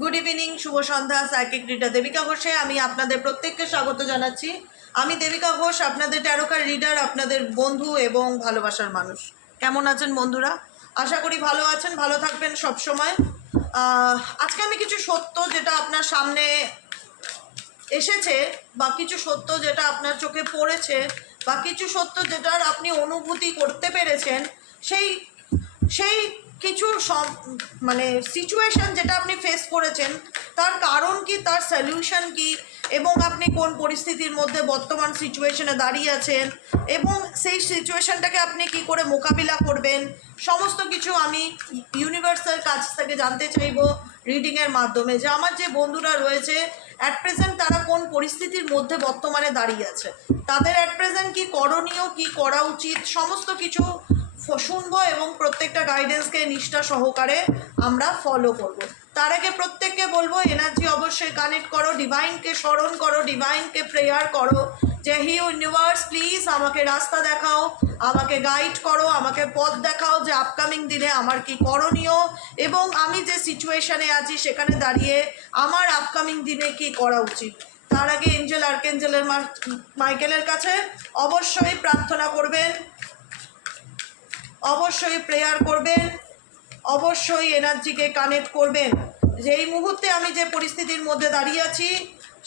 Good evening, শুভ সন্ধ্যা। Psychic reader Devika ঘোষে আমি আপনাদের প্রত্যেককে স্বাগত জানাচ্ছি। আমি দেবিকা ঘোষ, আপনাদের ট্যারোকার রিডার, আপনাদের বন্ধু এবং ভালোবাসার মানুষ। কেমন আছেন বন্ধুরা? আশা করি ভালো আছেন, ভালো থাকবেন সব সময়। আজকে আমি কিছু সত্য যেটা আপনার সামনে এসেছে, বা কিছু সত্য যেটা আপনার চোখে পড়েছে, বা কিছু সত্য যেটার আপনি অনুভূতি করতে পেরেছেন, সেই সেই কিছু মানে সিচুয়েশন যেটা আপনি ফেস করেছেন, তার কারণ কি, তার সলিউশন কি, এবং আপনি কোন পরিস্থিতির মধ্যে বর্তমান সিচুয়েশনে দাঁড়িয়ে আছেন, এবং সেই সিচুয়েশনটাকে আপনি কি করে মোকাবিলা করবেন, সমস্ত কিছু আমি ইউনিভার্সের কাছ থেকে জানতে চাইব রিডিংয়ের মাধ্যমে। যে আমার যে বন্ধুরা রয়েছে অ্যাট প্রেজেন্ট, তারা কোন পরিস্থিতির মধ্যে বর্তমানে দাঁড়িয়ে আছে, তাদের অ্যাট প্রেজেন্ট কী করণীয়, কী করা উচিত, সমস্ত কিছু শুনবো এবং প্রত্যেকটা গাইডেন্সকে নিষ্ঠা সহকারে আমরা ফলো করব। তার আগে প্রত্যেককে বলবো, এনার্জি অবশ্যই কানেক্ট করো, ডিভাইনকে স্মরণ করো, ডিভাইনকে প্রেয়ার করো যে হি ইউনিভার্স প্লিজ আমাকে রাস্তা দেখাও, আমাকে গাইড করো, আমাকে পথ দেখাও যে আপকামিং দিনে আমার কি করণীয়, এবং আমি যে সিচুয়েশানে আছি সেখানে দাঁড়িয়ে আমার আপকামিং দিনে কি করা উচিত। তার আগে এঞ্জেল আর্কেঞ্জেলের মাইকেলের কাছে অবশ্যই প্রার্থনা করবেন, অবশ্যই প্রেয়ার করবেন, অবশ্যই এনার্জিকে কানেক্ট করবেন যে এই মুহূর্তে আমি যে পরিস্থিতির মধ্যে দাঁড়িয়ে আছি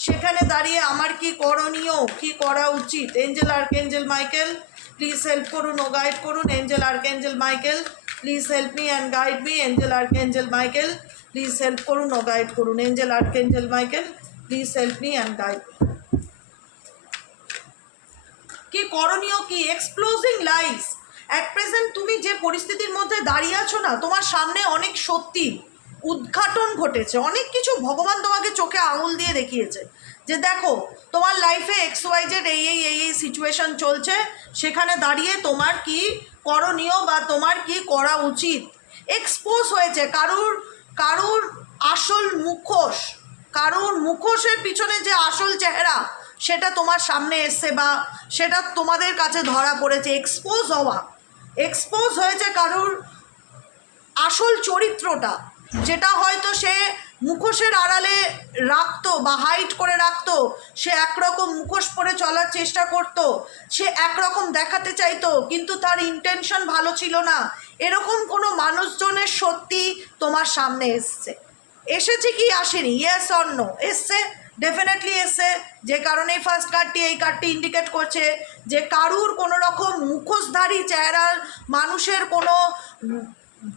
সেখানে দাঁড়িয়ে আমার কি করণীয়, কি করা উচিত। Angel archangel Michael please help করুন ও গাইড করুন। Angel archangel Michael please help me and guide me. Angel archangel Michael please help করুন ও গাইড করুন। Angel archangel Michael please help me and guide. কি করণীয়, কি এক্সপ্লোজিং লাইফ অ্যাট প্রেজেন্ট তুমি যে পরিস্থিতির মধ্যে দাঁড়িয়ে আছো না, তোমার সামনে অনেক সত্যি উদ্ঘাটন ঘটেছে, অনেক কিছু ভগবান তোমাকে চোখে আঙুল দিয়ে দেখিয়েছে যে দেখো তোমার লাইফে XYZ এই সিচুয়েশন চলছে, সেখানে দাঁড়িয়ে তোমার কি করণীয় বা তোমার কি করা উচিত। এক্সপোজ হয়েছে কারুর আসল মুখোশ, কারুর মুখোশের পিছনে যে আসল চেহারা সেটা তোমার সামনে এসছে, বা সেটা তোমাদের কাছে ধরা পড়েছে। এক্সপোজ হয়েছে কারুর আসল চরিত্রটা, যেটা হয়তো সে মুখোশের আড়ালে রাখতো বা হাইড করে রাখতো। সে একরকম মুখোশ পরে চলার চেষ্টা করত, সে একরকম দেখাতে চাইতো, কিন্তু তার ইন্টেনশন ভালো ছিল না। এরকম কোনো মানুষজনের সত্যি তোমার সামনে এসেছে কি আসেনি? Yes or no? এসছে, ডেফিনেটলি এসছে। যে কারণে ফার্স্ট কার্ডটি, এই কার্ডটি ইন্ডিকেট করছে যে কারুর কোনো রকম মুখোশধারী চেহারার মানুষের কোনো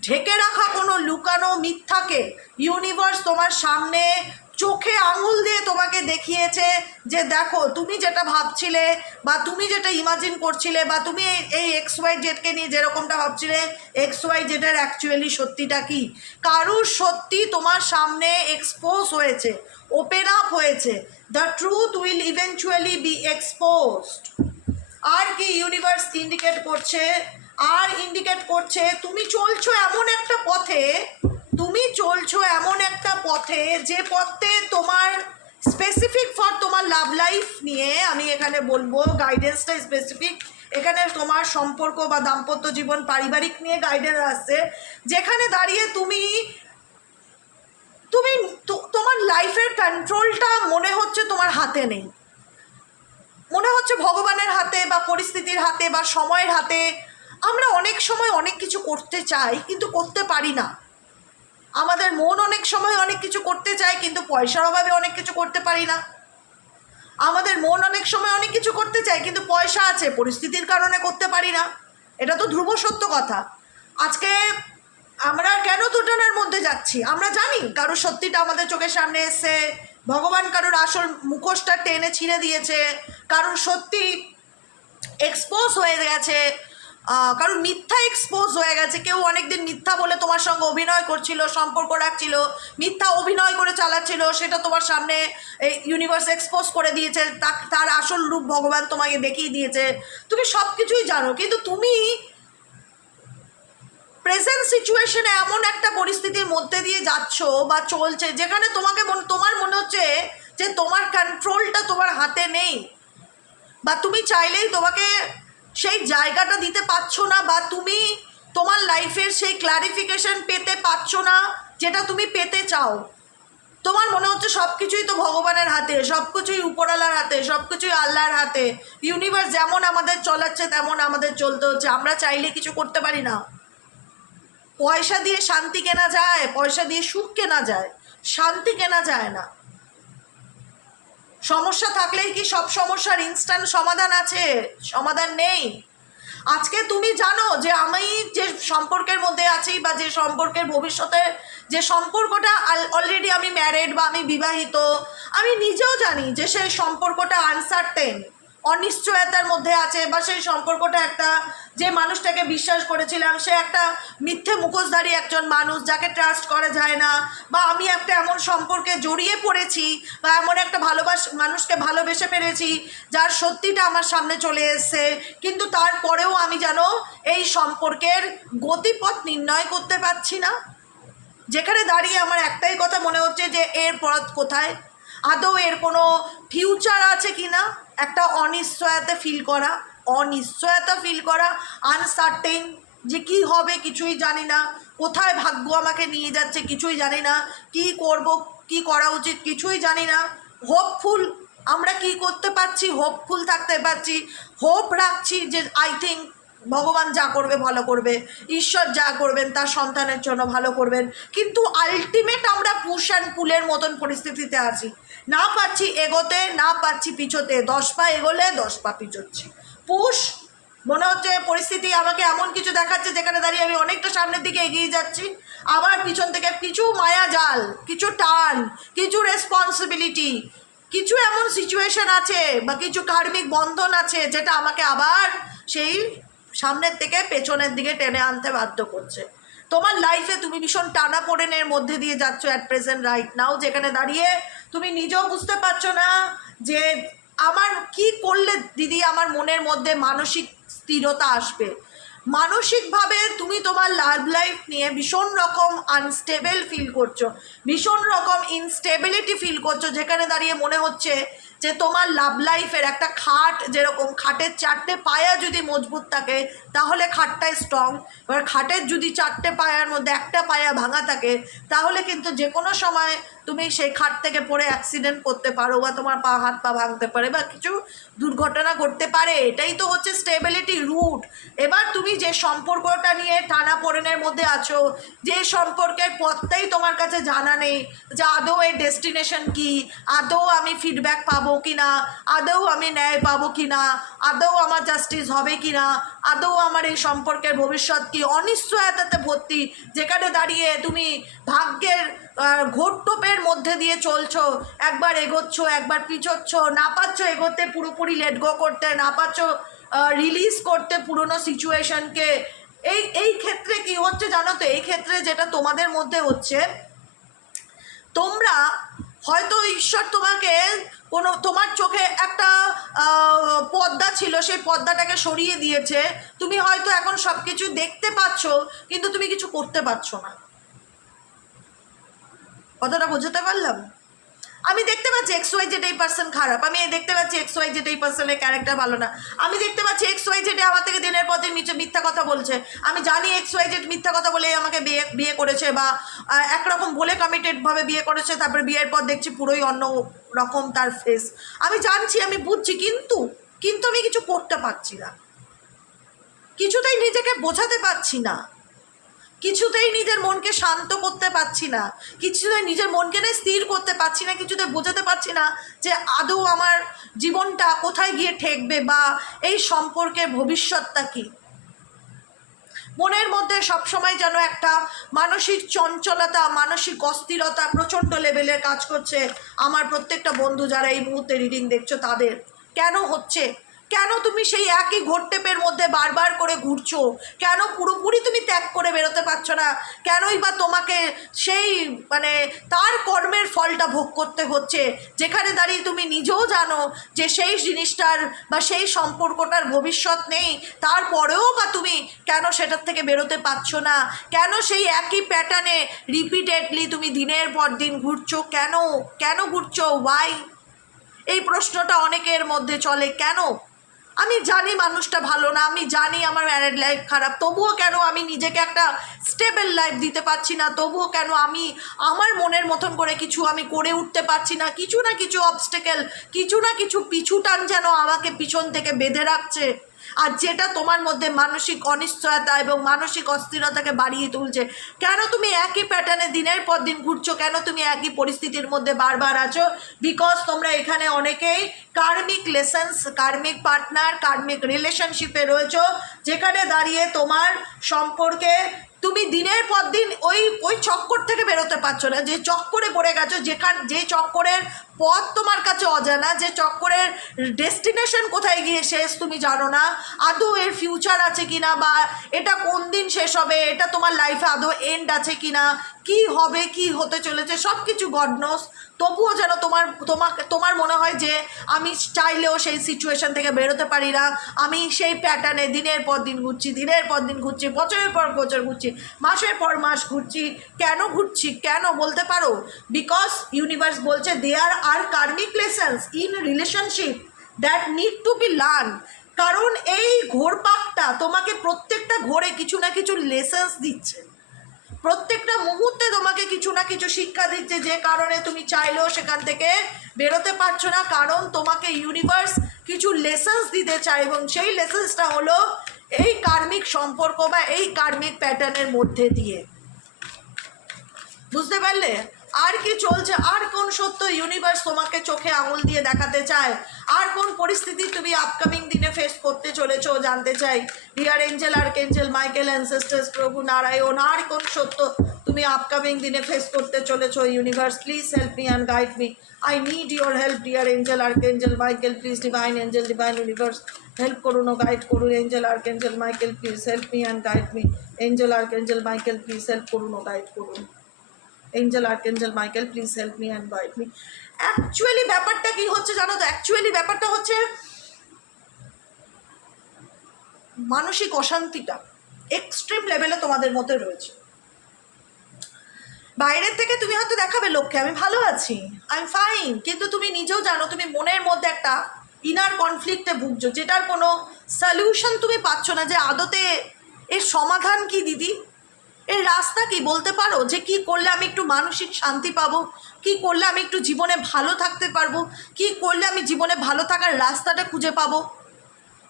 ঢেকে রাখা কোনো লুকানো মিথ্যাকে ইউনিভার্স তোমার সামনে চোখে আঙুল দিয়ে তোমাকে দেখিয়েছে যে দেখো তুমি যেটা ভাবছিলে, বা তুমি যেটা ইমাজিন করছিলে, বা তুমি এই XYZকে নিয়ে যেরকমটা ভাবছিলে, XYZের অ্যাকচুয়ালি সত্যিটা কি। কারুর সত্যি তোমার সামনে এক্সপোজ হয়েছে, ওপেন আপ হয়েছে। The truth will eventually be exposed. আর কি ইউনিভার্স ইন্ডিকেট করছে? আর ইন্ডিকেট করছে তুমি চলছো এমন একটা পথে, যে পথে তোমার স্পেসিফিক ফর তোমার লাভ লাইফ নিয়ে আমি এখানে বলবো, গাইডেন্সটা স্পেসিফিক। এখানে তোমার সম্পর্ক বা দাম্পত্য জীবন, পারিবারিক নিয়ে গাইডেন্স আসছে, যেখানে দাঁড়িয়ে তুমি তোমার লাইফের কন্ট্রোলটা মনে হচ্ছে তোমার হাতে নেই, মনে হচ্ছে ভগবানের হাতে, বা পরিস্থিতির হাতে, বা সময়ের হাতে। আমরা অনেক সময় অনেক কিছু করতে চাই কিন্তু করতে পারি না। আমাদের মন অনেক সময় অনেক কিছু করতে চায় কিন্তু পয়সার অভাবে অনেক কিছু করতে পারি না। আমাদের মন অনেক সময় অনেক কিছু করতে চায় কিন্তু পয়সা আছে, পরিস্থিতির কারণে করতে পারি না। এটা তো ধ্রুব সত্য কথা। আজকে আমরা কেন দুজনের মধ্যে যাচ্ছি? আমরা জানি কারোর সত্যিটা আমাদের চোখের সামনে এসছে, ভগবান কারোর আসল মুখোশটা টেনে ছিঁড়ে দিয়েছে, কারোর সত্যি এক্সপোজ হয়ে গেছে, কারণ মিথ্যা এক্সপোজ হয়ে গেছে। কেউ অনেকদিন মিথ্যা বলে তোমার সঙ্গে অভিনয় করছিল, সম্পর্ক রাখছিল, মিথ্যা অভিনয় করে চালাচ্ছিল, সেটা তোমার সামনে এই ইউনিভার্স এক্সপোজ করে দিয়েছে, তার আসল রূপ ভগবান তোমাকে দেখিয়ে দিয়েছে। তুমি সব কিছুই জানো, কিন্তু তুমি প্রেজেন্ট সিচুয়েশনে এমন একটা পরিস্থিতির মধ্যে দিয়ে যাচ্ছ বা চলছে, যেখানে তোমার মনে হচ্ছে যে তোমার কন্ট্রোলটা তোমার হাতে নেই, বা তুমি চাইলেই তোমাকে সেই জায়গাটা দিতে পারছো না, বা তুমি তোমার লাইফের সেই ক্লারিফিকেশন পেতে পারছো না যেটা তুমি পেতে চাও। তোমার মনে হচ্ছে সব কিছুই তো ভগবানের হাতে, সব কিছুই উপরওয়ালার হাতে, সব কিছুই আল্লাহর হাতে, ইউনিভার্স যেমন আমাদের চলাচ্ছে তেমন আমাদের চলতে হচ্ছে, আমরা চাইলে কিছু করতে পারি না। পয়সা দিয়ে শান্তি কেনা যায়, পয়সা দিয়ে সুখ কেনা যায়, শান্তি কেনা যায় না। সমস্যা থাকলেই কি সব সমস্যার ইনস্ট্যান্ট সমাধান আছে? সমাধান নেই। আজকে তুমি জানো যে আমি যে সম্পর্কের মধ্যে আছি বা যে সম্পর্কের ভবিষ্যতে যে সম্পর্কটা অলরেডি আমি ম্যারেড বা আমি বিবাহিত, আমি নিজেও জানি যে সেই সম্পর্কটা আনসার্টেন, অনিশ্চয়তার মধ্যে আছে, বা সেই সম্পর্কটা একটা যে মানুষটাকে বিশ্বাস করেছিলাম সে একটা মিথ্যে মুখোশধারী একজন মানুষ যাকে ট্রাস্ট করা যায় না, বা আমি একটা এমন সম্পর্কে জড়িয়ে পড়েছি বা এমন একটা মানুষকে ভালোবেসে পেরেছি যার সত্যিটা আমার সামনে চলে এসছে, কিন্তু তারপরেও আমি যেন এই সম্পর্কের গতিপথ নির্ণয় করতে পারছি না। যেখানে দাঁড়িয়ে আমার একটাই কথা মনে হচ্ছে যে এর পথ কোথায়, আদৌ এর কোনো ফিউচার আছে কি না। একটা অনিশ্চয়তা ফিল করা, আনসার্টেন, যে কি হবে কিছুই জানি না, কোথায় ভাগ্য আমাকে নিয়ে যাচ্ছে কিছুই জানি না, কি করব, কি করা উচিত কিছুই জানি না। হোপফুল, আমরা কি করতে পারছি, হোপফুল থাকতে পারছি, হোপ রাখছি যে আই থিঙ্ক ভগবান যা করবে ভালো করবে, ঈশ্বর যা করবেন তার সন্তানের জন্য ভালো করবেন, কিন্তু আলটিমেট আমরা পুশ অ্যান্ড পুলের মতন পরিস্থিতিতে আছি। না পারছি এগোতে, না পারছি পিছোতে, 10 পা এগোলে 10 পা পিছোচ্ছি। পুশ, মনে হচ্ছে পরিস্থিতি আমাকে এমন কিছু দেখাচ্ছে যেখানে দাঁড়িয়ে আমি অনেকটা সামনের দিকে এগিয়ে যাচ্ছি, আবার পিছন থেকে কিছু মায়া জাল, কিছু টান, কিছু রেসপন্সিবিলিটি, কিছু এমন সিচুয়েশন আছে বা কিছু কার্মিক বন্ধন আছে যেটা আমাকে আবার সেই সামনের থেকে পেছনের দিকে টেনে আনতে বাধ্য করছে। তোমার লাইফে তুমি ভীষণ টানাপোড়েনের মধ্যে দিয়ে যাচ্ছ অ্যাট প্রেজেন্ট রাইট নাও, যেখানে দাঁড়িয়ে তুমি নিজেও বুঝতে পারছো না যে আমার কি করলে দিদি আমার মনের মধ্যে মানসিক স্থিরতা আসবে। মানসিকভাবে তুমি তোমার লাভ লাইফ নিয়ে ভীষণ রকম আনস্টেবল ফিল করছো, ভীষণ রকম ইনস্টেবিলিটি ফিল করছো, যেখানে দাঁড়িয়ে মনে হচ্ছে যে তোমার লাভ লাইফের একটা খাট, যেরকম খাটের 4টে পায়া যদি মজবুত থাকে তাহলে খাটটাই স্ট্রং, এবার খাটের যদি 4টে পায়ার মধ্যে একটা পায়া ভাঙা থাকে তাহলে কিন্তু যে কোনো সময় তুমি সেই খাট থেকে পড়ে অ্যাক্সিডেন্ট করতে পারো, বা তোমার হাত পা ভাঙতে পারে, বা কিছু দুর্ঘটনা ঘটতে পারে। এটাই তো হচ্ছে স্টেবিলিটি রুট। এবার তুমি যে সম্পর্কটা নিয়ে টানাপোড়েনের মধ্যে আছো, যে সম্পর্কের পথটাই তোমার কাছে জানা নেই যে আদৌ এর ডেস্টিনেশন কি, আদৌ আমি ফিডব্যাক পাবো কি না, আদৌ আমি ন্যায় পাবো কি না, আদৌ আমার জাস্টিস হবে কি না, আদৌ আমার এই সম্পর্কের ভবিষ্যৎ কি, অনিশ্চয়তাতে ভর্তি, যেখানে দাঁড়িয়ে তুমি ভাগ্যের ঘোরটোপের মধ্যে দিয়ে চলছো, একবার এগোচ্ছ একবার পিছোচ্ছ, না পাচ্ছ এগোতে, পুরোপুরি লেট গো করতে, না পাচ্ছ রিলিজ করতে পুরনো সিচুয়েশনকে। এই ক্ষেত্রে কি হচ্ছে জানো তো, এই ক্ষেত্রে যেটা তোমাদের মধ্যে হচ্ছে, তোমরা হয়তো ঈশ্বর তোমাকে কোনো, তোমার চোখে একটা পর্দা ছিল, সেই পর্দাটাকে সরিয়ে দিয়েছে, তুমি হয়তো এখন সব কিছু দেখতে পাচ্ছ কিন্তু তুমি কিছু করতে পারছো না। কতটা বোঝাতে পারলাম? আমি দেখতে পাচ্ছি XYZ এই পার্সন খারাপ, আমি দেখতে পাচ্ছি XYZ এই পার্সনের ক্যারেক্টার ভালো না, আমি দেখতে পাচ্ছি XYZ আমার থেকে দিনের পর দিন নিচে মিথ্যা কথা বলছে, আমি জানি XYZ মিথ্যা কথা বলে আমাকে বিয়ে করেছে, বা একরকম বলে কমিটেডভাবে বিয়ে করেছে, তারপরে বিয়ের পর দেখছি পুরোই অন্য রকম তার ফেস। আমি জানছি, আমি বুঝছি, কিন্তু আমি কিছু করতে পারছি না, কিছুতেই নিজেকে বোঝাতে পারছি না, কিছুতেই নিজের মনকে শান্ত করতে পারছি না, কিছুতেই নিজের মনকে স্থির করতে পারছি না, কিছুতেই বোঝাতে পারছি না যে আদৌ আমার জীবনটা কোথায় গিয়ে ঠেকবে বা এই সম্পর্কের ভবিষ্যৎটা কী। মনের মধ্যে সবসময় যেন একটা মানসিক চঞ্চলতা, মানসিক অস্থিরতা প্রচণ্ড লেভেলে কাজ করছে। আমার প্রত্যেকটা বন্ধু যারা এই মুহূর্তে রিডিং দেখছো তাদের কেন হচ্ছে, কেন তুমি সেই একই ঘোরটেপের মধ্যে বারবার করে ঘুরছো, কেন পুরোপুরি তুমি ত্যাগ করে বেরোতে পারছো না, কেনই বা তোমাকে সেই তার কর্মের ফলটা ভোগ করতে হচ্ছে, যেখানে দাঁড়িয়ে তুমি নিজেও জানো যে সেই জিনিসটার বা সেই সম্পর্কটার ভবিষ্যৎ নেই, তারপরেও বা তুমি কেন সেটার থেকে বেরোতে পারছো না, কেন সেই একই প্যাটার্নে রিপিটেডলি তুমি দিনের পর দিন ঘুরছো, কেন ঘুরছো, ওয়াই? এই প্রশ্নটা অনেকের মধ্যে চলে, কেন? আমি জানি মানুষটা ভালো না, আমি জানি আমার ম্যারেড লাইফ খারাপ, তবুও কেন আমি নিজেকে একটা স্টেবল লাইফ দিতে পারছি না, তবুও কেন আমি আমার মনের মতন করে কিছু আমি করে উঠতে পারছি না, কিছু না কিছু অবস্টেকেল, কিছু না কিছু পিছুটান যেন আমাকে পিছন থেকে বেঁধে রাখছে, আর যেটা তোমার মধ্যে মানসিক অনিশ্চয়তা এবং মানসিক অস্থিরতাকে বাড়িয়ে তুলছে। কেন তুমি একই প্যাটার্নে দিনের পর দিন ঘুরছো, কেন তুমি একই পরিস্থিতির মধ্যে বারবার আছো? বিকজ তোমরা এখানে অনেকেই কার্মিক লেসেন্স, কার্মিক পার্টনার, কার্মিক রিলেশনশিপে রয়েছো, যেখানে দাঁড়িয়ে তোমার সম্পর্কে তুমি দিনের পর দিন ওই চক্কর থেকে বেরোতে পারছো না, যে চক্করে পড়ে গেছো, যে চক্করের পথ তোমার কাছে অজানা, যে চক্করের ডেস্টিনেশন কোথায় গিয়ে শেষ তুমি জানো না, আদৌ এর ফিউচার আছে কিনা, বা এটা কোন দিন শেষ হবে, এটা তোমার লাইফে আদৌ এন্ড আছে কিনা, কি হবে, কি হতে চলেছে, সব কিছু গড নোস। তবুও যেন তোমার মনে হয় যে আমি চাইলেও সেই সিচুয়েশন থেকে বেরোতে পারি না, আমি সেই প্যাটার্নে দিনের পর দিন ঘুরছি, দিনের পর দিন ঘুরছি, বছরের পর বছর ঘুরছি, মাসের পর মাস ঘুরছি। কেন ঘুরছি, কেন বলতে পারো? বিকজ ইউনিভার্স বলছে there are karmic lessons in relationship that need to be learn. কারণ এই ঘোরপাকটা তোমাকে প্রত্যেকটা ঘোরে কিছু না কিছু লেসন্স দিচ্ছে, প্রত্যেকটা মুহূর্তে তোমাকে কিছু না কিছু শিক্ষা দিচ্ছে, যে কারণে তুমি চাইলেও সেখান থেকে বেরোতে পারছো না, কারণ তোমাকে ইউনিভার্স কিছু লেসন্স দিতে চায়, এবং সেই লেসন্সটা হলো এই কার্মিক সম্পর্ক বা এই কার্মিক প্যাটার্নের মধ্যে দিয়ে। বুঝতে পারলে? আর কি চলছে, আর কোন সত্য ইউনিভার্স তোমাকে চোখে আঙুল দিয়ে দেখাতে চায়, আর কোন পরিস্থিতি তুমি আপকামিং দিনে ফেস করতে চলেছো জানতে চাই। Deer angel, archangel Michael, ancestors, প্রভু নারায়ণ, আর কোন সত্য তুমি আপকামিং দিনে ফেস করতে চলেছো? Universe please help me and guide me, I need your help. Dear angel, archangel Michael please, divine angel, divine universe help করুন ও গাইড করুন। Angel, archangel Michael please help me and guide me. Angel, archangel Michael please help করুন ও guide করুন। Angel, archangel Michael please help me and guide me. Actually ব্যাপারটা কি হচ্ছে জানো তো? অ্যাকচুয়ালি ব্যাপারটা হচ্ছে মানসিক অশান্তিটা এক্সট্রিম লেভেলে তোমাদের মধ্যে রয়েছে। বাইরের থেকে তুমি হয়তো দেখাবে লোককে আমি ভালো আছি, আই এম ফাইন, কিন্তু তুমি নিজেও জানো তুমি মনের মধ্যে একটা ইনার কনফ্লিক্টে ভুগছো, যেটার কোনো সলিউশন তুমি পাচ্ছ না, যে আদতে এর সমাধান কি দিদি, এর রাস্তা কি বলতে পারো, যে কি করলে আমি একটু মানসিক শান্তি পাবো, কি করলে আমি একটু জীবনে ভালো থাকতে পারবো, কি করলে আমি জীবনে ভালো থাকার রাস্তাটা খুঁজে পাবো।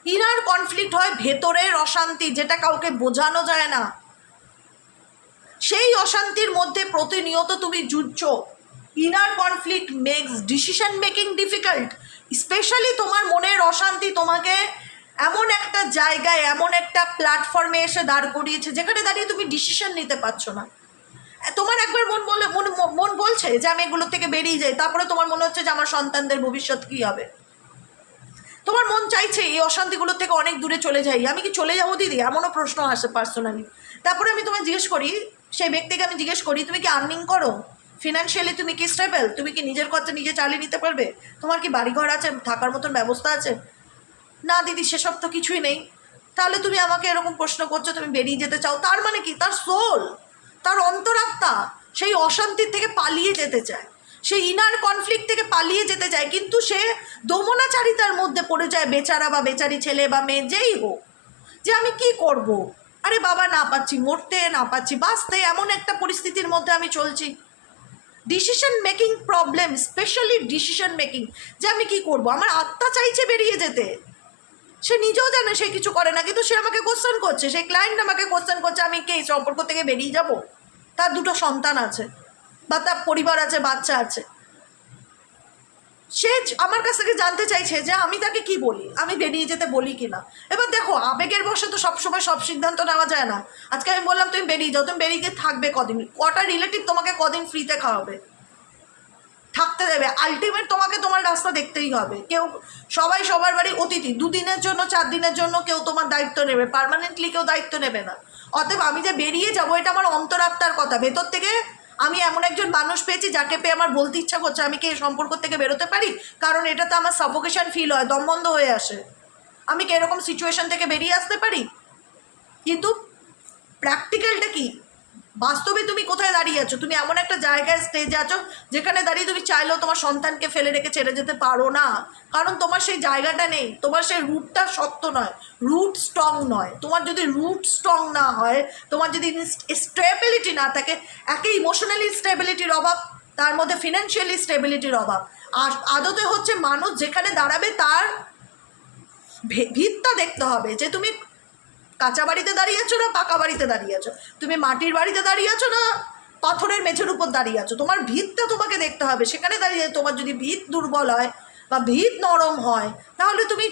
ইনার কনফ্লিক্ট হয় ভেতরের অশান্তি, যেটা কাউকে বোঝানো যায় না, সেই অশান্তির মধ্যে প্রতিনিয়ত তুমি যুঝছো। Inner conflict makes decision making difficult. Specially তোমার মনের অশান্তি তোমাকে এমন একটা জায়গায়, এমন একটা প্ল্যাটফর্মে এসে দাঁড় করিয়েছে, যেখানে দাঁড়িয়ে তুমি ডিসিশন নিতে পারছো না। তোমার একবার মন বলছে যে আমি এগুলো থেকে বেরিয়ে যাই, তারপরে তোমার মনে হচ্ছে যে আমার সন্তানদের ভবিষ্যৎ কী হবে। তোমার মন চাইছে এই অশান্তিগুলো থেকে অনেক দূরে চলে যাই। আমি কি চলে যাবো দিদি? এমনও প্রশ্ন আসে পার্সোনালি। তারপরে আমি তোমায় জিজ্ঞেস করি, সেই ব্যক্তিকে আমি জিজ্ঞেস করি, তুমি কি আর্নিং করো? ফিনান্সিয়ালি তুমি কি স্টেবল? তুমি কি নিজের খরচা নিজে চালিয়ে নিতে পারবে? তোমার কি বাড়িঘর আছে, থাকার মতন ব্যবস্থা আছে? না দিদি, সেসব তো কিছুই নেই। তাহলে তুমি আমাকে এরকম প্রশ্ন করছো তুমি বেরিয়ে যেতে চাও, তার মানে কি? তার সোল, তার অন্তরাত্মা সেই অশান্তির থেকে পালিয়ে যেতে চায়, সেই ইনার কনফ্লিক্ট থেকে পালিয়ে যেতে চায়, কিন্তু সে দমনাচারিতার মধ্যে পড়ে যায়, বেচারা বা বেচারি ছেলে বা মেয়ে যেই হোক, যে আমি কি করব, আরে বাবা না পাচ্ছি মরতে, না পাচ্ছি বাঁচতে, এমন একটা পরিস্থিতির মধ্যে আমি চলছি। Decision making problem, specially decision making, যে আমি কি করব, আমার আত্মা চাইছে বেরিয়ে যেতে, সে নিজেও জানে সে কিছু করে না, কিন্তু সে আমাকে কোশ্চেন করছে, সেই ক্লায়েন্ট আমাকে কোশ্চেন করছে আমি কি এই সম্পর্ক থেকে বেরিয়ে যাব? তার দুটো সন্তান আছে বা তার পরিবার আছে, বাচ্চা আছে, সে আমার কাছ থেকে জানতে চাইছে যে আমি তাকে কি বলি, আমি বেরিয়ে যেতে বলি কি না। এবার দেখো, আবেগের বশে তো সবসময় সব সিদ্ধান্ত নেওয়া যায় না। আজকে আমি বললাম তুমি বেরিয়ে যাও, তুমি বেরিয়ে গিয়ে থাকবে কদিন? কটা রিলেটিভ তোমাকে কদিন ফ্রিতে খাওয়াবে, থাকতে দেবে? আলটিমেট তোমাকে তোমার রাস্তা দেখতেই হবে। কেউ, সবাই সবার বাড়ি অতিথি, 2 দিনের জন্য 4 দিনের জন্য কেউ তোমার দায়িত্ব নেবে, পার্মানেন্টলি কেউ দায়িত্ব নেবে না। অতএব আমি যে বেরিয়ে যাবো, এটা আমার অন্তরাত্মার কথা। ভেতর থেকে আমি এমন একজন মানুষ পেয়েছি যাকে পেয়ে আমার বলতে ইচ্ছা করছে আমি কি এই সম্পর্ক থেকে বেরোতে পারি, কারণ এটাতে আমার সাফোকেশন ফিল হয়, দম বন্ধ হয়ে আসে। আমি কি এরকম সিচুয়েশন থেকে বেরিয়ে আসতে পারি? কিন্তু প্র্যাকটিক্যালটা কি? বাস্তবে তুমি কোথায় দাঁড়িয়ে আছো? তুমি এমন একটা জায়গায় স্টেজে আছো যেখানে দাঁড়িয়ে তুমি চাইলেও তোমার সন্তানকে ফেলে রেখে ছেড়ে যেতে পারো না, কারণ তোমার সেই জায়গাটা নেই, তোমার সেই রুটটা শক্ত নয়, রুট স্ট্রং নয়। তোমার যদি রুট স্ট্রং না হয়, তোমার যদি স্টেবিলিটি না থাকে, একে ইমোশনালি স্টেবিলিটির অভাব, তার মধ্যে ফিনান্সিয়ালি স্টেবিলিটির অভাব, আর আদতে হচ্ছে মানুষ যেখানে দাঁড়াবে তার ভিতটা দেখতে হবে যে তুমি কাঁচা বাড়িতে দাঁড়িয়ে আছো না পাকা বাড়িতে দাঁড়িয়ে আছো, তুমি মাটির বাড়িতে দাঁড়িয়ে আছো না পাথরের মেঝের উপর দাঁড়িয়ে আছো, তোমার ভিতটা তোমাকে দেখতে হবে। সেখানে দাঁড়িয়ে তোমার যদি ভিত দুর্বল হয় বা ভিত নরম হয়, তাহলে তুমি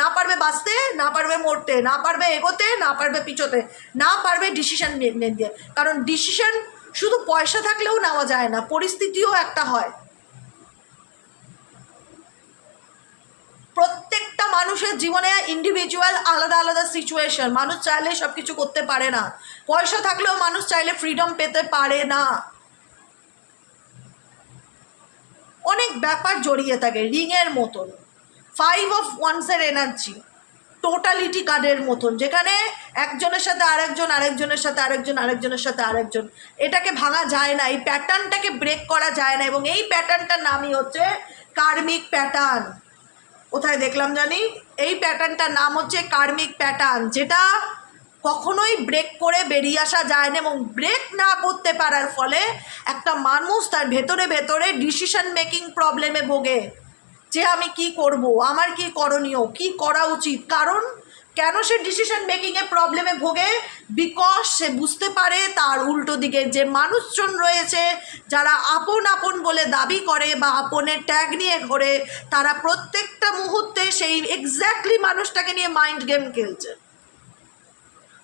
না পারবে বাঁচতে, না পারবে মরতে, না পারবে এগোতে, না পারবে পিছোতে, না পারবে ডিসিশন নিতে। কারণ ডিসিশন শুধু পয়সা থাকলেও নেওয়া যায় না, পরিস্থিতিও একটা হয়। প্রত্যেকটা মানুষের জীবনে ইন্ডিভিজুয়াল আলাদা আলাদা সিচুয়েশন, মানুষ চাইলে সব কিছু করতে পারে না, পয়সা থাকলেও মানুষ চাইলে ফ্রিডম পেতে পারে না, অনেক ব্যাপার জড়িয়ে থাকে। রিংয়ের মতন 5 of Wands-এর এনার্জি টোটালিটি কার্ডের মতন, যেখানে একজনের সাথে আরেকজন, আরেকজনের সাথে আরেকজন, আরেকজনের সাথে আরেকজন, এটাকে ভাঙা যায় না, এই প্যাটার্নটাকে ব্রেক করা যায় না। এবং এই প্যাটার্নটার নামই হচ্ছে কার্মিক প্যাটার্ন। কোথায় দেখলাম জানি, এই প্যাটার্নটার নাম হচ্ছে কার্মিক প্যাটার্ন, যেটা কখনোই ব্রেক করে বেরিয়ে আসা যায় না। এবং ব্রেক না করতে পারার ফলে একটা মানুষ তার ভেতরে ভেতরে ডিসিশন মেকিং প্রবলেমে ভোগে, যে আমি কি করব, আমার কি করণীয়, কি করা উচিত। কারণ কেন সে ডিসিশন মেকিংয়ে প্রবলেমে ভোগে? বিকজ সে বুঝতে পারে তার উল্টো দিকে যে মানুষজন রয়েছে যারা আপন আপন বলে দাবি করে বা আপনের ট্যাগ নিয়ে ঘোরে, তারা প্রত্যেকটা মুহূর্তে সেই এক্স্যাক্টলি মানুষটাকে নিয়ে মাইন্ড গেম খেলছে।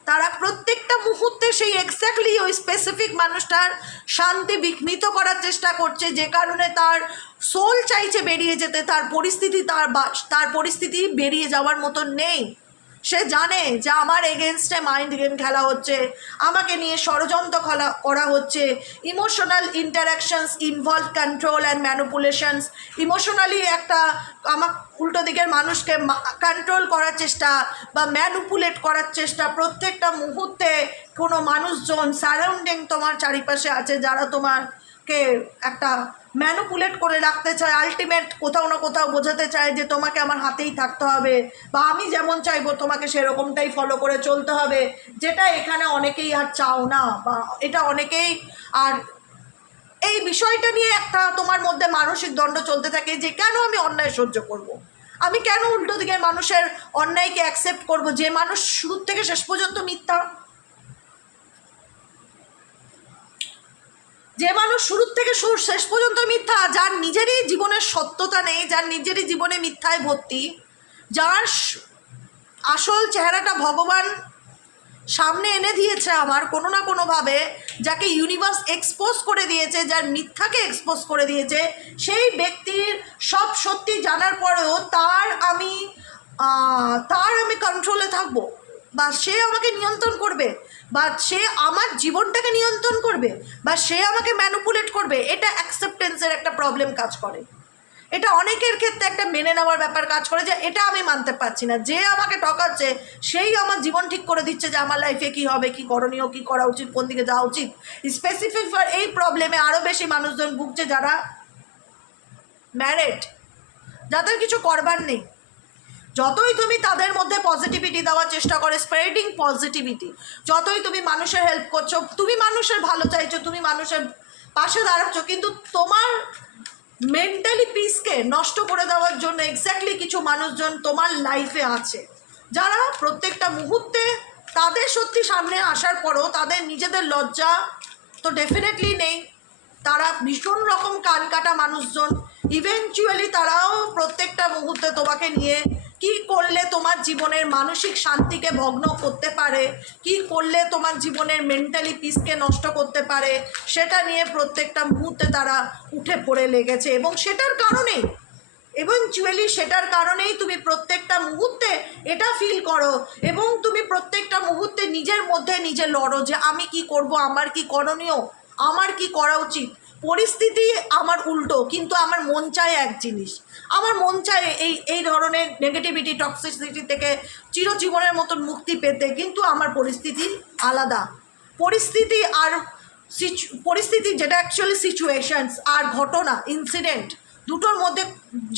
তারা প্রত্যেকটা মুহূর্তে সেই এক্স্যাক্টলি ওই স্পেসিফিক মানুষটার শান্তি বিঘ্নিত করার চেষ্টা করছে, যে কারণে তার সোল চাইছে বেরিয়ে যেতে, তার পরিস্থিতি বেরিয়ে যাওয়ার মতন নেই। সে জানে যে আমার এগেনস্টে মাইন্ড গেম খেলা হচ্ছে, আমাকে নিয়ে ষড়যন্ত্র করা হচ্ছে, emotional interactions involve control and manipulations, emotionally একটা আমার উল্টো দিকের মানুষকে কন্ট্রোল করার চেষ্টা বা ম্যানিপুলেট করার চেষ্টা। প্রত্যেকটা মুহূর্তে কোনো মানুষজন সারাউন্ডিং তোমার চারিপাশে আছে যারা তোমাকে একটা ম্যানিপুলেট করে রাখতে চায়, আলটিমেট কোথাও না কোথাও বোঝাতে চায় যে তোমাকে আমার হাতেই থাকতে হবে, বা আমি যেমন চাইবো তোমাকে সেরকমটাই ফলো করে চলতে হবে, যেটা এখানে অনেকেই আর চাও না, বা এটা অনেকেই আর এই বিষয়টা নিয়ে একটা তোমার মধ্যে মানসিক দ্বন্দ্ব চলতে থাকে যে কেন আমি অন্যায় সহ্য করব, আমি কেন উল্টো দিকের মানুষের অন্যায়কে অ্যাকসেপ্ট করব, যে মানুষ শুরু থেকে শেষ পর্যন্ত মিথ্যা, যে মানুষ শুরু থেকে শেষ পর্যন্ত মিথ্যা, যার নিজেরই জীবনের সত্যতা নেই, যার নিজেরই জীবনে মিথ্যায় ভর্তি, যার আসল চেহারাটা ভগবান সামনে এনে দিয়েছে আমার কোনো না কোনোভাবে, যাকে ইউনিভার্স এক্সপোজ করে দিয়েছে, যার মিথ্যাকে এক্সপোজ করে দিয়েছে, সেই ব্যক্তির সব সত্যি জানার পরেও তার আমি কন্ট্রোলে থাকবো, বা সে আমাকে নিয়ন্ত্রণ করবে, বা সে আমার জীবনটাকে নিয়ন্ত্রণ করবে, বা সে আমাকে ম্যানিপুলেট করবে, এটা অ্যাকসেপ্টেন্সের একটা প্রবলেম কাজ করে। এটা অনেকের ক্ষেত্রে একটা মেনে নেওয়ার ব্যাপার কাজ করে যে এটা আমি মানতে পারছি না, যে আমাকে ঠকাচ্ছে সেই আমার জীবন ঠিক করে দিচ্ছে যে আমার লাইফে কী হবে, কী করণীয়, কী করা উচিত, কোন দিকে যাওয়া উচিত। স্পেসিফিক ফর এই প্রবলেমে আরও বেশি মানুষজন ভুগছে যারা ম্যারেড, যাদের কিছু করবার নেই। যতই তুমি তাদের মধ্যে পজিটিভিটি দেওয়ার চেষ্টা করো, স্প্রেডিং পজিটিভিটি, যতই তুমি মানুষের হেল্প করছো, তুমি মানুষের ভালো চাইছো, তুমি মানুষের পাশে দাঁড়াচ্ছ, কিন্তু তোমার মেন্টালি পিসকে নষ্ট করে দেওয়ার জন্য এক্স্যাক্টলি কিছু মানুষজন তোমার লাইফে আছে, যারা প্রত্যেকটা মুহূর্তে তাদের সত্যি সামনে আসার পরও তাদের নিজেদের লজ্জা তো ডেফিনেটলি নেই, তারা ভীষণ রকম কান কাটা মানুষজন। ইভেনচুয়ালি তারাও প্রত্যেকটা মুহূর্তে তোমাকে নিয়ে কি করলে তোমার জীবনের মানসিক শান্তিকে ভগ্ন করতে পারে, কি করলে তোমার জীবনের মেন্টালি পিসকে নষ্ট করতে পারে, সেটা নিয়ে প্রত্যেকটা মুহূর্তে তারা উঠে পড়ে লেগেছে। এবং সেটার কারণেই তুমি প্রত্যেকটা মুহূর্তে এটা ফিল করো, এবং তুমি প্রত্যেকটা মুহূর্তে নিজের মধ্যে নিজে লড়ো যে আমি কি করব, আমার কি করণীয়, আমার কি করা উচিত। পরিস্থিতি আমার উল্টো, কিন্তু আমার মন চায় এক জিনিস, আমার মন চায় এই ধরনের নেগেটিভিটি, টক্সিসিটি থেকে চিরজীবনের মতন মুক্তি পেতে, কিন্তু আমার পরিস্থিতি আলাদা। পরিস্থিতি আর পরিস্থিতি যেটা অ্যাকচুয়ালি সিচুয়েশনস আর ঘটনা ইনসিডেন্ট দুটোর মধ্যে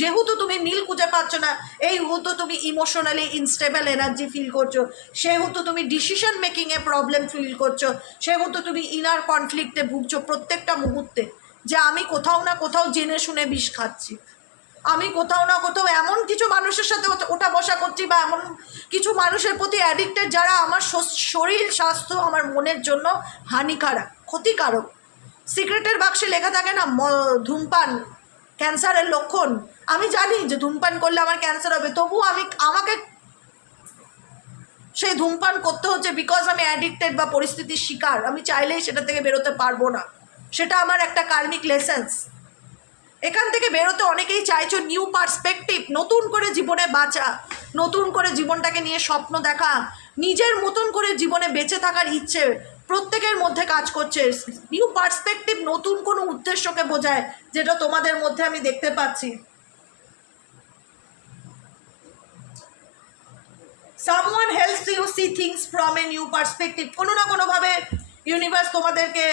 যেহেতু তুমি মিল খুঁজে পাচ্ছ না, এইহেতু তুমি ইমোশনালি ইনস্টেবল এনার্জি ফিল করছো, সেহেতু তুমি ডিসিশন মেকিংয়ে প্রবলেম ফিল করছো, সেহেতু তুমি ইনার কনফ্লিক্টে ভুগছো প্রত্যেকটা মুহূর্তে, যে আমি কোথাও না কোথাও জেনে শুনে বিষ খাচ্ছি, আমি কোথাও না কোথাও এমন কিছু মানুষের সাথে ওঠা বসা করছি, বা এমন কিছু মানুষের প্রতি অ্যাডিক্টেড যারা আমার শরীর স্বাস্থ্য আমার মনের জন্য হানিকারক, ক্ষতিকারক। সিগারেটের বাক্সে লেখা থাকে না ধূমপান ক্যান্সারের লক্ষণ, আমি জানি যে ধূমপান করলে আমার ক্যান্সার হবে, তবুও আমাকে সেই ধূমপান করতে হচ্ছে বিকজ আমি অ্যাডিক্টেড বা পরিস্থিতির শিকার। আমি চাইলেই সেটা থেকে বেরোতে পারবো না, সেটা আমার একটা কার্মিক লেসেন্স। এখান থেকে বেরোতে অনেকেই চাইছো নিউ পার্সপেক্টিভ, নতুন করে জীবনে বাঁচা, নতুন করে জীবনটাকে নিয়ে স্বপ্ন দেখা, নিজের মতন করে জীবনে বেঁচে থাকার ইচ্ছে প্রত্যেকের মধ্যে কাজ করছে। নিউ পার্সপেক্টিভ নতুন কোনো উদ্দেশ্যকে বোঝায়, যেটা তোমাদের মধ্যে আমি দেখতে পাচ্ছি। someone helps you see things from a new perspective। কোনো না কোনোভাবে ইউনিভার্স তোমাদেরকে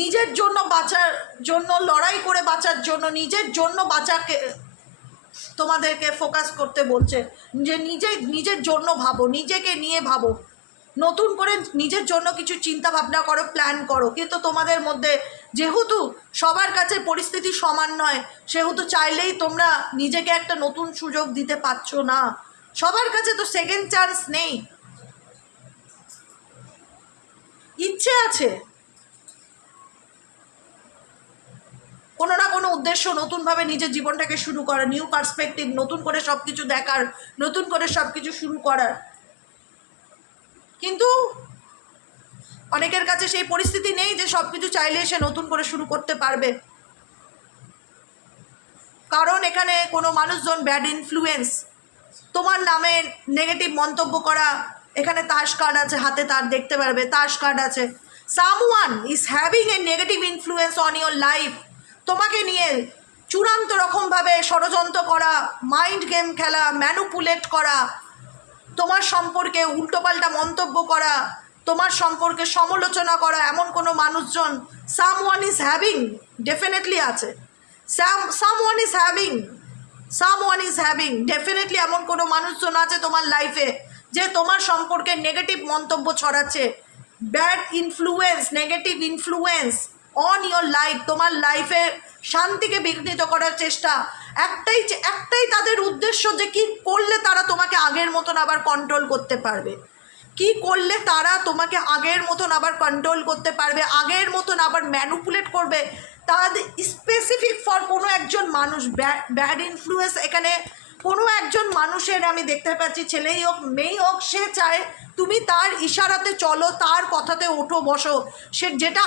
নিজের জন্য বাঁচার জন্য, লড়াই করে বাঁচার জন্য, নিজের জন্য বাঁচাকে তোমাদেরকে ফোকাস করতে বলছে, যে নিজের জন্য ভাবো, নিজেকে নিয়ে ভাবো, নতুন করে নিজের জন্য কিছু চিন্তা ভাবনা করো, প্ল্যান করো। কিন্তু তোমাদের মধ্যে যেহেতু সবার কাছে পরিস্থিতি সমান নয়, সেহেতু চাইলেই তোমরা নিজেকে একটা নতুন সুযোগ দিতে পারছো না, সবার কাছে তো সেকেন্ড চান্স নেই। ইচ্ছে আছে কোনো না কোনো উদ্দেশ্য, নতুনভাবে নিজের জীবনটাকে শুরু করা, নিউ পার্সপেক্টিভ, নতুন করে সব কিছু দেখার, নতুন করে সব কিছু শুরু করার। কিন্তু অনেকের কাছে সেই পরিস্থিতি নেই যে সব কিছু চাইলে সে নতুন করে শুরু করতে পারবে, কারণ এখানে কোনো মানুষজন ব্যাড ইনফ্লুয়েন্স, তোমার নামে নেগেটিভ মন্তব্য করা, এখানে তাস কার্ড আছে হাতে, তার দেখতে পারবে তাস কার্ড আছে। Someone is having a negative influence on your life, তোমাকে নিয়ে চূড়ান্ত রকমভাবে ষড়যন্ত্র করা, মাইন্ড গেম খেলা, ম্যানুপুলেট করা, তোমার সম্পর্কে উল্টোপাল্টা মন্তব্য করা, তোমার সম্পর্কে সমালোচনা করা, এমন কোনো মানুষজন সামওয়ান ইজ হ্যাভিং, ডেফিনেটলি আছে। সামওয়ান ইজ হ্যাভিং ডেফিনেটলি এমন কোনো মানুষজন আছে তোমার লাইফে যে তোমার সম্পর্কে নেগেটিভ মন্তব্য ছড়াচ্ছে, bad influence, negative influence on your life, তোমার লাইফে শান্তিকে বিঘ্নিত করার চেষ্টা। একটাই তাদের উদ্দেশ্য, যে কি করলে তারা তোমাকে আগের মতন আবার কন্ট্রোল করতে পারবে, কি করলে তারা তোমাকে আগের মতন আবার কন্ট্রোল করতে পারবে, আগের মতন আবার ম্যানুপুলেট করবে। তাদের স্পেসিফিক ফর কোনো একজন মানুষ, ব্যাড ইনফ্লুয়েন্স এখানে কোনো একজন মানুষের আমি দেখতে পাচ্ছি, ছেলেই হোক মেয়েই হোক, সে চায় তুমি তার ইশারাতে চলো, তার কথাতে ওঠো বসো। সে যেটা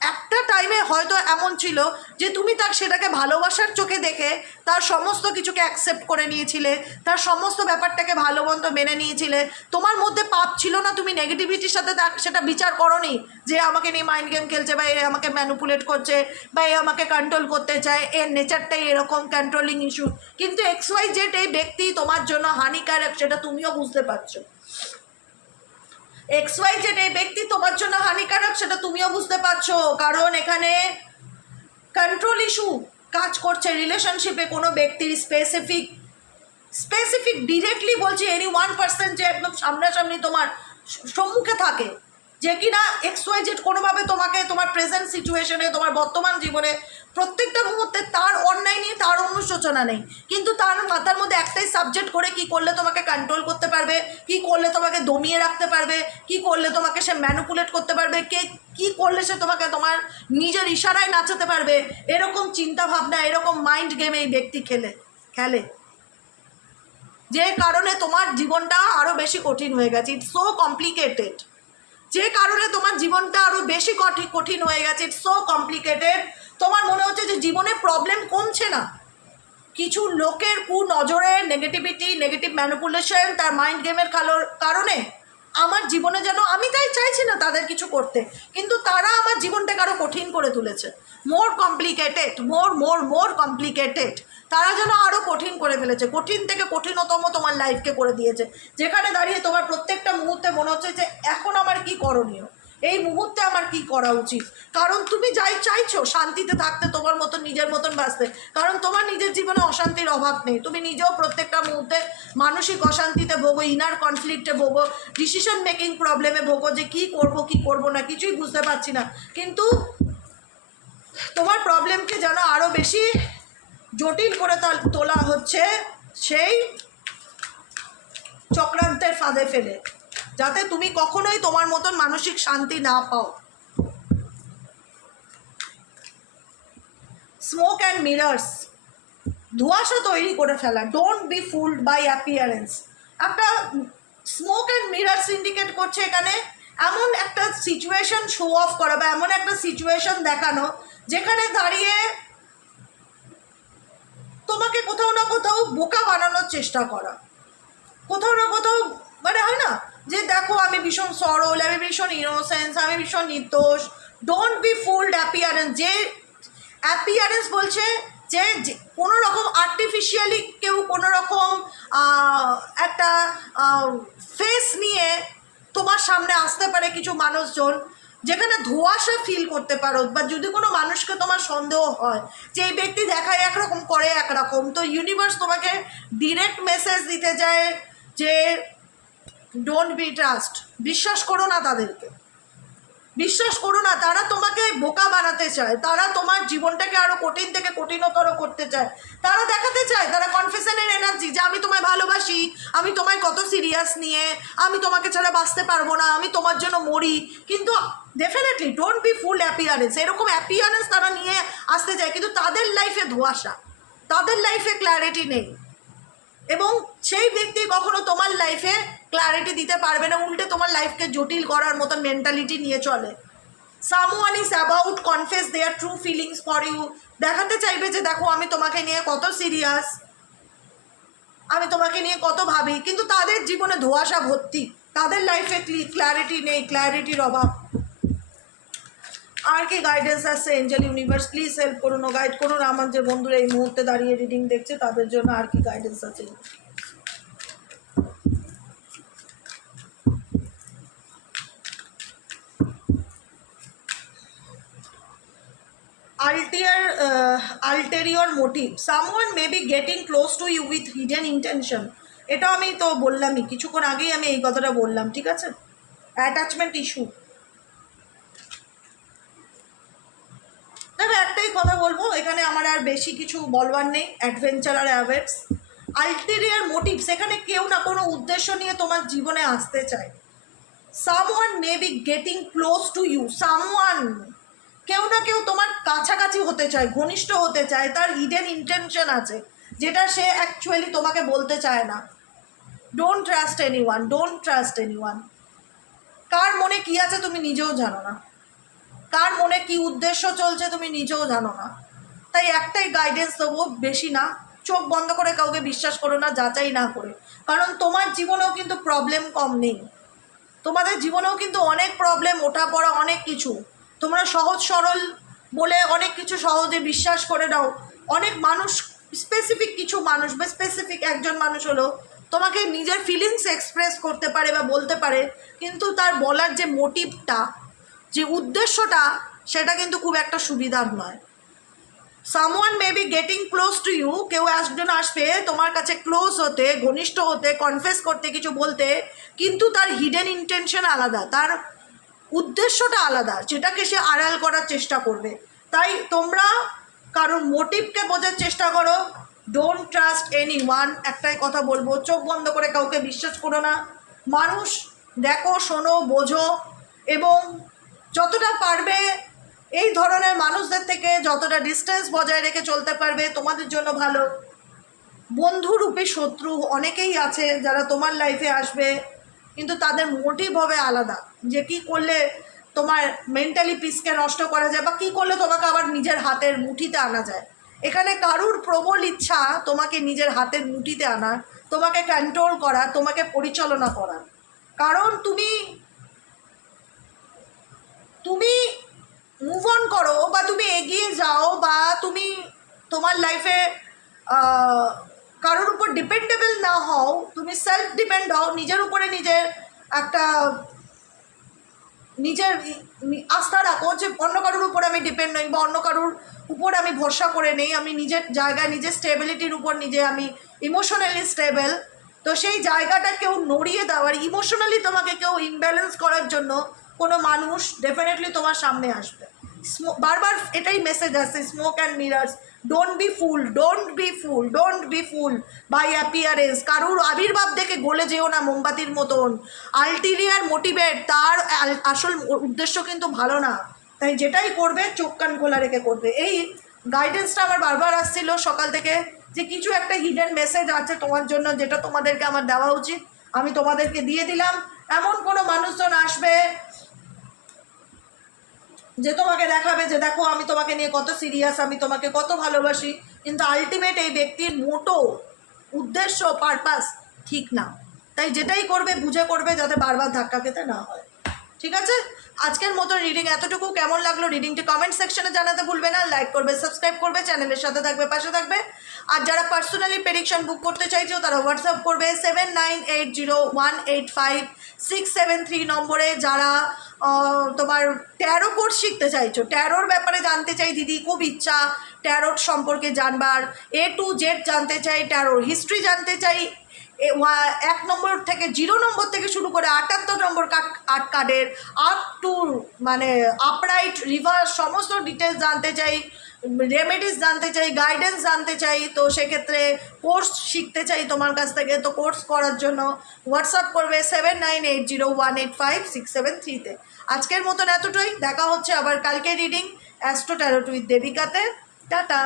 একটা টাইমে হয়তো এমন ছিল যে তুমি সেটাকে ভালোবাসার চোখে দেখে তার সমস্ত কিছুকে অ্যাকসেপ্ট করে নিয়েছিলে, তার সমস্ত ব্যাপারটাকে ভালো মন্দ মেনে নিয়েছিলে, তোমার মধ্যে পাপ ছিল না, তুমি নেগেটিভিটির সাথে সেটা বিচার করোনি যে আমাকে নিয়ে মাইন্ড গেম খেলছে, বা এ আমাকে ম্যানুপুলেট করছে, বা এ আমাকে কন্ট্রোল করতে চায়, এর নেচারটাই এরকম কন্ট্রোলিং ইস্যু। কিন্তু XYZ এই ব্যক্তি তোমার জন্য হানিকারক, সেটা তুমিও বুঝতে পারছো। XYZ এই ব্যক্তি তোমার জন্য হানিকারক, সেটা তুমিও বুঝতে পারছো, কারণ এখানে কন্ট্রোল ইস্যু কাজ করছে রিলেশনশিপে। কোনো ব্যক্তির স্পেসিফিক ডিরেক্টলি বলছি, এনি 1% যে একদম সামনাসামনি তোমার সম্মুখে থাকে, যে কিনা XYZ কোনোভাবে তোমাকে তোমার প্রেজেন্ট সিচুয়েশনে, তোমার বর্তমান জীবনে প্রত্যেকটা মুহূর্তে তার অন্যায় নিয়ে তার অনুশোচনা নেই, কিন্তু তার মাথার মধ্যে একটাই সাবজেক্ট করে কি করলে তোমাকে কন্ট্রোল করতে পারবে, কি করলে তোমাকে দমিয়ে রাখতে পারবে, কি করলে তোমাকে সে ম্যানুপুলেট করতে পারবে, কি করলে সে তোমাকে তোমার নিজের ইশারায় নাচাতে পারবে, এরকম চিন্তা ভাবনা, এরকম মাইন্ড গেম এই ব্যক্তি খেলে, যে কারণে তোমার জীবনটা আরও বেশি কঠিন হয়ে গেছে। ইটস সো কমপ্লিকেটেড, যে কারণে তোমার জীবনটা আরও বেশি কঠিন হয়ে গেছে। It's so complicated. তোমার মনে হচ্ছে যে জীবনে প্রবলেম কমছে না, কিছু লোকের নজরে, নেগেটিভিটি, নেগেটিভ ম্যানিপুলেশন, তার মাইন্ড গেমের কারণে আমার জীবনে যেন, আমি তাই চাইছি না তাদের কিছু করতে, কিন্তু তারা আমার জীবনটাকে আরও কঠিন করে তুলেছে, মোর কমপ্লিকেটেড। তারা যেন আরও কঠিন করে ফেলেছে, কঠিন থেকে কঠিনতম তোমার লাইফকে করে দিয়েছে, যেখানে দাঁড়িয়ে তোমার প্রত্যেকটা মুহূর্তে মনে হচ্ছে যে এখন আমার কি করণীয়, এই মুহূর্তে আমার কি করা উচিত, কারণ তুমি যাই চাইছো শান্তিতে থাকতে, তোমার মতন নিজের মতন বাঁচতে, কারণ তোমার নিজের জীবনে অশান্তির অভাব নেই, তুমি নিজেও প্রত্যেকটা মুহূর্তে মানসিক অশান্তিতে ভোগো, ইনার কনফ্লিক্টে ভোগো, ডিসিশন মেকিং প্রবলেমে ভোগো, যে কি করব না কিছুই বুঝতে পারছি না। কিন্তু তোমার প্রবলেমকে যেন আরও বেশি জটিল করে তোলা হচ্ছে সেই চক্রান্তের ফাঁদে ফেলে, যাতে তুমি কখনোই তোমার মতন মানসিক শান্তি না পাও। স্মোক অ্যান্ড মিরার্স, ধোঁয়াশা তৈরি করে ফেলা। Don't be fooled by appearance. একটা স্মোক অ্যান্ড মিরার্স ইন্ডিকেট করছে এখানে এমন একটা সিচুয়েশন শো অফ করা বা এমন একটা সিচুয়েশন দেখানো যেখানে দাঁড়িয়ে তোমাকে কোথাও না কোথাও বোকা বানানোর চেষ্টা করা, কোথাও না কোথাও মানে হয় না যে দেখো আমি ভীষণ সরল, আমি ভীষণ ইনোসেন্স, আমি ভীষণ নির্দোষ। Don't be fooled appearance. যে অ্যাপিয়ারেন্স বলছে যে কোনো রকম আর্টিফিশিয়ালি কেউ কোনো রকম একটা ফেস নিয়ে তোমার সামনে আসতে পারে কিছু মানুষজন, যেখানে ধোঁয়াশা ফিল করতে পারো, বা যদি কোনো মানুষকে তোমার সন্দেহ হয় যে এই ব্যক্তি দেখায় একরকম করে একরকম, তো ইউনিভার্স তোমাকে ডিরেক্ট মেসেজ দিতে যায় যে ডোন্ট বি ট্রাস্ট, বিশ্বাস করো না তাদেরকে, বিশ্বাস করো না। তারা তোমাকে বোকা বানাতে চায়, তারা তোমার জীবনটাকে আরও কঠিন থেকে কঠিনতর করতে চায়, তারা দেখাতে চায়, তারা কনফেশনের এনার্জি যে আমি তোমায় ভালোবাসি, আমি তোমায় কত সিরিয়াস নিয়ে, আমি তোমাকে ছাড়া বাঁচতে পারবো না, আমি তোমার জন্য মরি। কিন্তু definitely don't be full appearance, এরকম অ্যাপিয়ারেন্স তারা নিয়ে আসতে চায়, কিন্তু তাদের লাইফে ধোঁয়াশা, তাদের লাইফে ক্ল্যারিটি নেই, এবং সেই ব্যক্তি কখনো তোমার লাইফে ক্ল্যারিটি দিতে পারবে না, উল্টে তোমার লাইফকে জটিল করার মতন মেন্টালিটি নিয়ে চলে। Someone is about confess their true feelings for you, দেখাতে চাইবে যে দেখো আমি তোমাকে নিয়ে কত সিরিয়াস, আমি তোমাকে নিয়ে কত ভাবি, কিন্তু তাদের জীবনে ধোঁয়াশা ভর্তি, তাদের লাইফে ক্ল্যারিটি নেই, ক্ল্যারিটির অভাব। আর কি গাইডেন্স আসছে এঞ্জেল ইউনিভার্স, প্লিজ হেল্প করুন ও গাইড করুন আমার যে বন্ধুরা এই মুহূর্তে দাঁড়িয়ে রিডিং দেখছে তাদের জন্য আর কি গাইডেন্স আছে। Ulterior motive, someone may be getting close to you with hidden intention। এটা আমি তো বললামই, কিছুক্ষণ আগেই আমি এই কথাটা বললাম, ঠিক আছে। অ্যাটাচমেন্ট ইস্যু, তবে একটাই কথা বলবো এখানে, আমার আর বেশি কিছু বলবার নেই। অ্যাডভেঞ্চার আর অ্যাভেটস, আলটেরিয়ার মোটিভস, এখানে কেউ না কোনো উদ্দেশ্য নিয়ে তোমার জীবনে আসতে চায়। Someone may be getting close to you, someone, কেউ না কেউ তোমার কাছাকাছি হতে চায়, ঘনিষ্ঠ হতে চায়, তার হিডেন ইন্টেনশন আছে যেটা সে অ্যাকচুয়ালি তোমাকে বলতে চায় না। Don't trust anyone, don't trust anyone. কার মনে কী আছে তুমি নিজেও জানো না, কার মনে কি উদ্দেশ্য চলছে তুমি নিজেও জানো না। তাই একটাই গাইডেন্স দেবো, বেশি না, চোখ বন্ধ করে কাউকে বিশ্বাস করো না যাচাই না করে, কারণ তোমার জীবনেও কিন্তু প্রবলেম কম নেই, তোমাদের জীবনেও কিন্তু অনেক প্রবলেম, ওঠা পড়া অনেক কিছু। তোমরা সহজ সরল বলে অনেক কিছু সহজে বিশ্বাস করে নাও। অনেক মানুষ, স্পেসিফিক কিছু মানুষ বা স্পেসিফিক একজন মানুষ হলো তোমাকে নিজের ফিলিংস এক্সপ্রেস করতে পারে বা বলতে পারে, কিন্তু তার বলার যে মোটিভটা, যে উদ্দেশ্যটা, সেটা কিন্তু খুব একটা সুবিধার নয়। Someone may be getting close to you, কেউ একজন আসবে তোমার কাছে ক্লোজ হতে, ঘনিষ্ঠ হতে, কনফেস করতে, কিছু বলতে, কিন্তু তার হিডেন ইন্টেনশন আলাদা, তার উদ্দেশ্যটা আলাদা, যেটাকে সে আড়াল করার চেষ্টা করবে। তাই তোমরা কারোর মোটিভকে বোঝার চেষ্টা করো। ডোন্ট ট্রাস্ট এনিওয়ান, একটাই কথা বলবো, চোখ বন্ধ করে কাউকে বিশ্বাস করো না। মানুষ দেখো, শোনো, বোঝো, এবং যতটা পারবে এই ধরনের মানুষদের থেকে যতটা ডিস্টেন্স বজায় রেখে চলতে পারবে তোমাদের জন্য ভালো। বন্ধুরূপী শত্রু অনেকেই আছে যারা তোমার লাইফে আসবে, কিন্তু তাদের মোটিভ হবে আলাদা, যে কি করলে তোমার মেন্টালি পিসকে নষ্ট করা যায়, বা কী করলে তোমাকে আবার নিজের হাতের মুঠিতে আনা যায়। এখানে কারুর প্রবল ইচ্ছা তোমাকে নিজের হাতের মুঠিতে আনার, তোমাকে কন্ট্রোল করার, তোমাকে পরিচালনা করার, কারণ তুমি মুভ অন করো, বা তুমি এগিয়ে যাও, বা তুমি তোমার লাইফে কারোর উপর ডিপেন্ডেবল না হও, তুমি সেলফ ডিপেন্ড হও, নিজের উপরে নিজের একটা নিজের আস্থা রাখো যে অন্য কারোর উপর আমি ডিপেন্ড নই বা অন্য কারোর উপর আমি ভরসা করে নেই, আমি নিজের জায়গায় নিজের স্টেবিলিটির উপর নিজে আমি ইমোশনালি স্টেবল। তো সেই জায়গাটা কেউ নড়িয়ে দেওয়ার, ইমোশনালি তোমাকে কেউ ইমব্যালেন্স করার জন্য কোনো মানুষ ডেফিনেটলি তোমার সামনে আসবে। বারবার এটাই মেসেজ আসছে, smoke and mirrors, don't be fool, don't be fool, don't be fool by appearance. কারুর আবির্ভাব দেখে গলে যেও না মোমবাতির মতন। আলটিরিয়ার মোটিভেট, তার আসল উদ্দেশ্য কিন্তু ভালো না। তাই যেটাই করবে চোখ কান খোলা রেখে করবে। এই গাইডেন্সটা আমার বারবার আসছিল সকাল থেকে, যে কিছু একটা হিডেন মেসেজ আছে তোমার জন্য, যেটা তোমাদেরকে আমার দেওয়া উচিত, আমি তোমাদেরকে দিয়ে দিলাম। এমন কোনো মানুষজন আসবে যে তোমাকে দেখাবে যে দেখো আমি তোমাকে নিয়ে কত সিরিয়াস, আমি তোমাকে কত ভালোবাসি, কিন্তু আলটিমেট এই ব্যক্তির মোটো উদ্দেশ্য পারপাস ঠিক না। তাই যেটাই করবে বুঝে করবে, যাতে বারবার ধাক্কা খেতে না হয়। ঠিক আছে, আজকের মতো রিডিং এতটুকু। কেমন লাগলো রিডিংটি কমেন্ট সেকশনে জানাতে ভুলবে না। লাইক করবে, সাবস্ক্রাইব করবে, চ্যানেলের সাথে থাকবে, পাশে থাকবে। আর যারা পার্সোনালি প্রেডিকশন বুক করতে চাইছো তারা হোয়াটসঅ্যাপ করবে 7980185673 নম্বরে। যারা তোমার ট্যারো কোর্স শিখতে চাইছো, ট্যারোর ব্যাপারে জানতে চাই দিদি, খুব ইচ্ছা ট্যারোর সম্পর্কে জানবার, A to Z জানতে চাই, ট্যারোর হিস্ট্রি জানতে চাই, 1 নম্বর থেকে 0 নম্বর থেকে শুরু করে 78 নম্বর আট কার্ডের আপ টু মানে আপরাইট রিভার্স সমস্ত ডিটেলস জানতে চাই, রেমেডিস জানতে চাই, গাইডেন্স জানতে চাই, তো সেক্ষেত্রে কোর্স শিখতে চাই তোমার কাছ থেকে। তো কোর্স করার জন্য হোয়াটসঅ্যাপ করবে 7980185673-তে। আজকের মতন এতটাই, দেখা হচ্ছে আবার কালকে রিডিং অ্যাস্ট্রো ট্যারোট উইথ দেবিকাতে। টাটা।